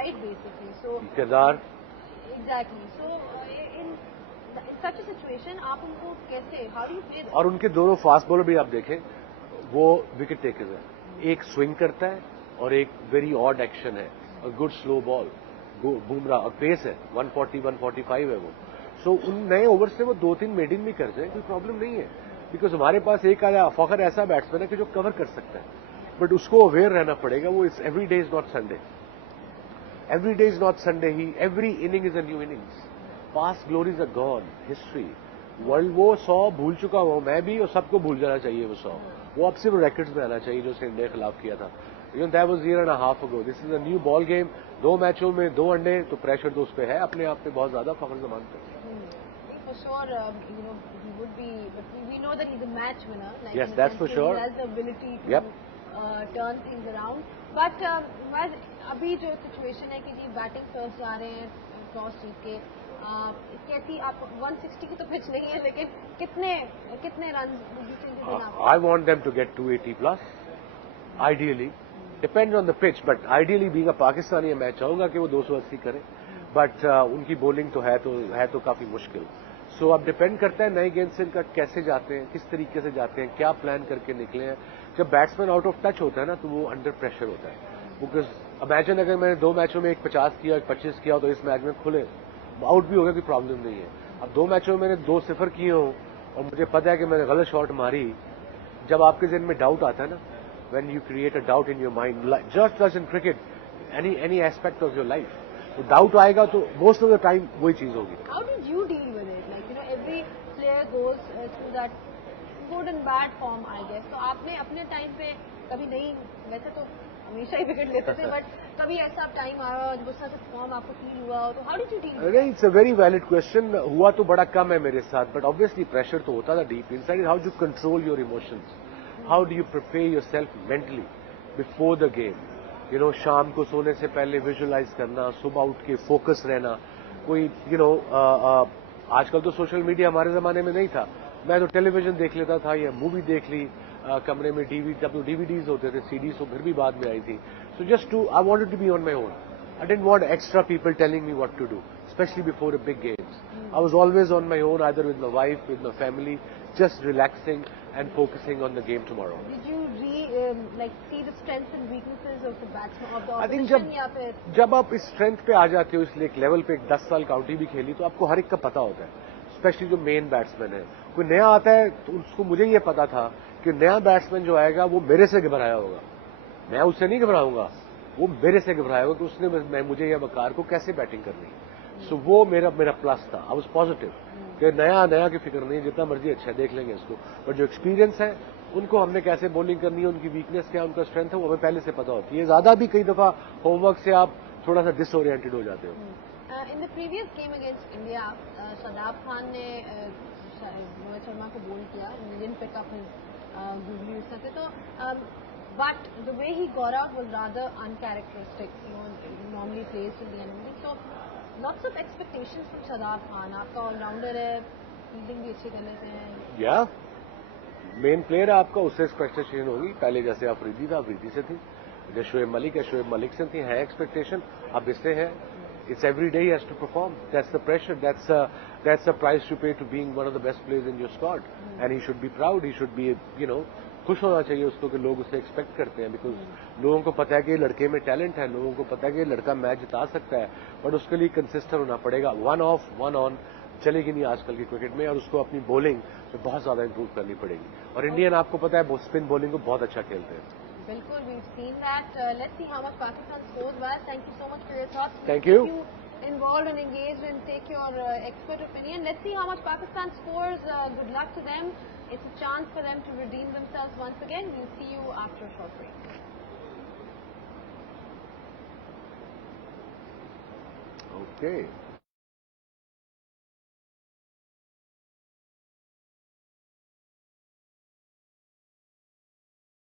right basically. So Kedar exactly. So in such a situation, आप उनको कैसे? How do you play that? और उनके दोनों फास्ट बॉलर भी आप देखें, वो विकेट टेकर्स है. एक स्विंग करता है और एक वेरी ऑड एक्शन है, और गुड स्लो बॉल. बुमराह और पेस है, 140 145 है वो. सो उन नए ओवर से वो 2-3 मेडिन भी कर जाए, कोई प्रॉब्लम नहीं है. बिकॉज हमारे पास एक आया फखर ऐसा बैट्समैन है कि जो कवर कर सकता है, बट उसको अवेयर रहना पड़ेगा. वो इस every day is not Sunday. Every day is not Sunday. He every inning is a new innings. Past glories are gone. History world वो 100 भूल चुका हूं मैं भी, और सबको भूल जाना चाहिए वो 100. वो अब सिर्फ रैकेट्स में आना चाहिए जो उसने इंडिया के खिलाफ किया था. That was year and a half ago. This is a new ball game. 2 मैचों में 2 अंडे, तो प्रेशर तो उस पर है अपने आप पे बहुत ज्यादा. फखर जमान पे for sure, he would be, but we know that he's a match winner. Like, yes, that's for sure. He has the ability to yep. Turn things around. But अभी जो सिचुएशन है कि जी बैटिंग फर्स्ट जा रहे हैं toss जीत के, कैसी आप 160 की तो पिच नहीं है, लेकिन कितने रन देंगे आप? I want them to get 280 plus. Ideally, depends on the pitch, but ideally being a Pakistani, मैं चाहूंगा कि वो 280 करें. बट उनकी बॉलिंग तो है काफी मुश्किल. सो अब डिपेंड करता है नए गेंद से इनका कैसे जाते हैं, किस तरीके से जाते हैं, क्या प्लान करके निकले हैं. जब बैट्समैन आउट ऑफ टच होता है ना, तो वो अंडर प्रेशर होता है. बिकॉज इमेजिन अगर मैंने 2 मैचों में एक 50 किया, एक 25 किया, तो इस मैच में खुले आउट भी हो गया, कोई प्रॉब्लम नहीं है. अब 2 मैचों में मैंने 2-0 किए हो और मुझे पता है कि मैंने गलत शॉट मारी. जब आपके ज़हन में डाउट आता है ना, when you create a doubt in your mind, just in cricket, any aspect of your life, तो डाउट आएगा तो मोस्ट ऑफ द टाइम वही चीज होगी. How did you deal with it? Like every player goes through that good and bad form, I guess. तो आपने अपने time पे कभी नहीं, वैसे तो हमेशा ही विकेट लेते थे, बट कभी ऐसा टाइम आया गुस्सा से फॉर्म आपको फील हुआ, तो हाउ डिड यू डील? नहीं, it's a very valid question. हुआ तो बड़ा कम है मेरे साथ, बट ऑब्वियसली प्रेशर तो होता था deep inside. How do control your emotions, how do you prepare your self mentally before the game. शाम को सोने से पहले विजुअलाइज करना, सुबह उठ के फोकस रहना. कोई आजकल तो सोशल मीडिया हमारे जमाने में नहीं था. मैं तो टेलीविजन देख लेता था या मूवी देख ली कमरे में. जब तो डीवीडीज होते थे, सीडीज तो फिर भी बाद में आई थी. So just I wanted to be on my own. I didn't want extra people telling me what to do, specially before a big games. I was always on my own, either with my wife, with my family, just relaxing and focusing on the game tomorrow. Did you see the strengths and weaknesses of the batsman of the I think opposition? जब आप इस strength पे आ जाते हो, इसलिए एक level पे 10 साल काउंटी भी खेली, तो आपको हर एक का पता होता है. स्पेशली जो मेन बैट्समैन है. कोई नया आता है तो उसको, मुझे ये पता था कि नया बैट्समैन जो आएगा वो मेरे से घबराया होगा. मैं उससे नहीं घबराऊंगा, वो मेरे से घबराया होगा कि उसने मुझे या वकार को कैसे बैटिंग करनी है. सो वो मेरा प्लस था. आई वाज पॉजिटिव कि नया की फिक्र नहीं, जितना मर्जी अच्छा देख लेंगे इसको, बट जो एक्सपीरियंस है उनको हमने कैसे बॉलिंग करनी है, उनकी वीकनेस क्या है, उनका स्ट्रेंथ है, वो हमें पहले से पता होती है. ज्यादा भी कई दफा होमवर्क से आप थोड़ा सा डिसओरिएंटेड हो जाते हो. In the previous game against India, Shadab Khan ने रोहित शर्मा को बोल किया, इंडियन पिकअप गूगली उसका थे, तो but the way he got out was rather uncharacteristic. Normally place in the enemy. So lots of expectations from Shadab Khan. आपका ऑलराउंडर है, फील्डिंग भी अच्छी कर लेते हैं. या मेन प्लेयर है आपका, उससे एक्सपेक्टेशन होगी. पहले जैसे अफरीदी था, अफरीदी से थी. जो शोएब मलिक है, शोएब मलिक से थी. है एक्सपेक्टेशन, अब इससे है. It's every day has to perform. That's the pressure, that's a price to pay to being one of the best players in your squad. And he should be proud, he should be खुश होना चाहिए उसको कि लोग उसे expect करते हैं. Because लोगों को पता है कि लड़के में टैलेंट है, लोगों को पता है कि लड़का मैच जिता सकता है, बट उसके लिए कंसिस्टेंट होना पड़ेगा. 1 ऑफ 1 ऑन चलेगी नहीं आजकल की क्रिकेट में, और उसको अपनी बॉलिंग में बहुत ज्यादा इंप्रूव करनी पड़ेगी. और इंडियन आपको पता है स्पिन बॉलिंग को बहुत अच्छा खेलते हैं. बिल्कुल, we've seen that. Let's see how much Pakistan scores. Well, thank you so much for your thoughts. Thank you. Involved and engaged, and take your expert opinion. Let's see how much Pakistan scores. Good luck to them. It's a chance for them to redeem themselves once again. We'll see you after a short break. Okay.